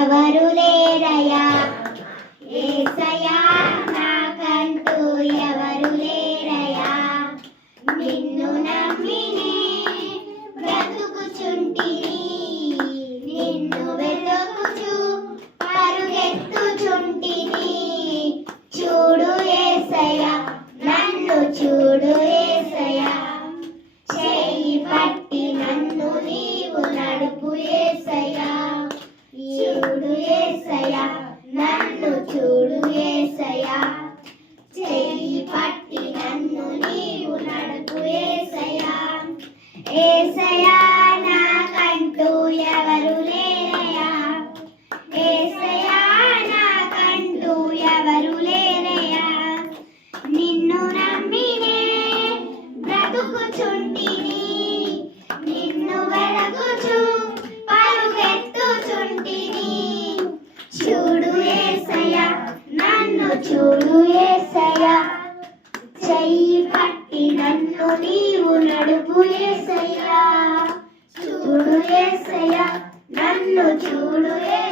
ఎవరు లేరయ్యా యేసయ్యా నాకంటూ ఎవరు లేరయ్యా నిన్ను నమ్మినే బ్రతుకుచుంటిని నిన్ను వెతుకుచు పరుగెత్తుచుంటిని చూడు యేసయ్యా నన్ను చూడు యేసయ్యా చెయ్యి పట్టి నన్ను నీవు నడుపు యేసయ్యా చూడు యేసయ్యా నన్ను చూడు యేసయ్యా చెయ్యి పట్టి నన్ను నీవు నడుపు యేసయ్యా యేసయ్యా నాకంటూ ఎవరు లేరయ్యా యేసయ్యా నాకంటూ ఎవరు లేరయ్యా నిన్ను నమ్మినే బ్రతుకుచుంటిని నిన్ను వెదకుచు పరుగెత్తుచుంటిని చూడు యేసయ్యా నన్ను చూడు యేసయ్యా చెయ్యి పట్టి నన్ను నీవు నడుపు యేసయ్యా చూడు యేసయ్యా నన్ను చూడు యేసయ్యా